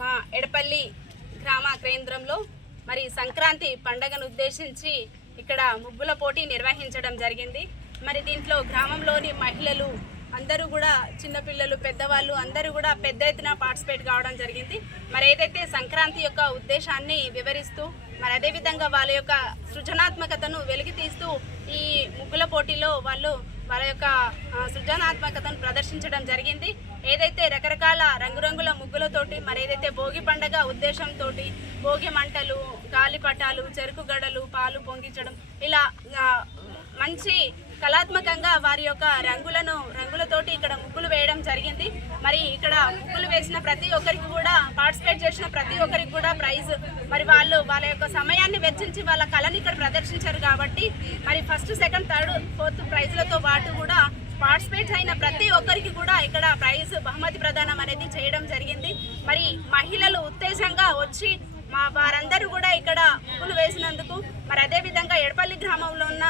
మా ఎడపల్లి గ్రామ కేంద్రంలో మరి సంక్రాంతి పండుగను ఉద్దేశించి ఇక్కడ ముగ్గుల పోటీ నిర్వహించడం జరిగింది. మరి దీంట్లో గ్రామంలోని మహిళలు అందరూ కూడా చిన్నపిల్లలు పెద్దవాళ్ళు అందరూ కూడా పెద్ద ఎత్తున పార్టిసిపేట్ కావడం జరిగింది. మరి ఏదైతే సంక్రాంతి యొక్క ఉద్దేశాన్ని వివరిస్తూ మరి అదేవిధంగా వాళ్ళ యొక్క సృజనాత్మకతను వెలికితీస్తూ ఈ ముగ్గుల పోటీలో వాళ్ళ యొక్క సృజనాత్మకతను ప్రదర్శించడం జరిగింది. ఏదైతే రకరకాల రంగురంగుల ముగ్గులతోటి మరి ఏదైతే భోగి పండగ ఉద్దేశంతో భోగి మంటలు, గాలిపటాలు, చెరుకు గడలు, పాలు పొంగించడం ఇలా మంచి కళాత్మకంగా వారి యొక్క రంగులతోటి ఇక్కడ ముగ్గులు వేయడం జరిగింది. మరి ఇక్కడ ముగ్గులు వేసిన ప్రతి ఒక్కరికి కూడా పార్టిసిపేట్ చేసిన ప్రతి ఒక్కరికి కూడా ప్రైజ్ మరి వాళ్ళ యొక్క సమయాన్ని వెచ్చించి వాళ్ళ కళని ఇక్కడ ప్రదర్శించారు కాబట్టి మరి ఫస్ట్, సెకండ్, థర్డ్, ఫోర్త్ ప్రైజ్లతో పాటు కూడా పార్టిసిపేట్ అయిన ప్రతి ఒక్కరికి కూడా ఇక్కడ ప్రైజ్ బహుమతి ప్రదానం అనేది చేయడం జరిగింది. మరి మహిళలు ఉత్తేజంగా వచ్చి వారందరూ కూడా ఇక్కడ ముగ్గులు వేసినందుకు మరి అదేవిధంగా ఎడపల్లి గ్రామంలో ఉన్న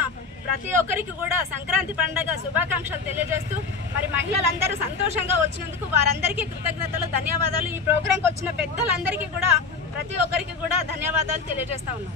ప్రతి ఒక్కరికి కూడా సంక్రాంతి పండుగ శుభాకాంక్షలు తెలియజేస్తూ మరి మహిళలందరూ సంతోషంగా వచ్చినందుకు వారందరికీ కృతజ్ఞతలు, ధన్యవాదాలు. ఈ ప్రోగ్రాంకి వచ్చిన పెద్దలందరికీ కూడా ప్రతి ఒక్కరికి కూడా ధన్యవాదాలు తెలియజేస్తా ఉన్నాం.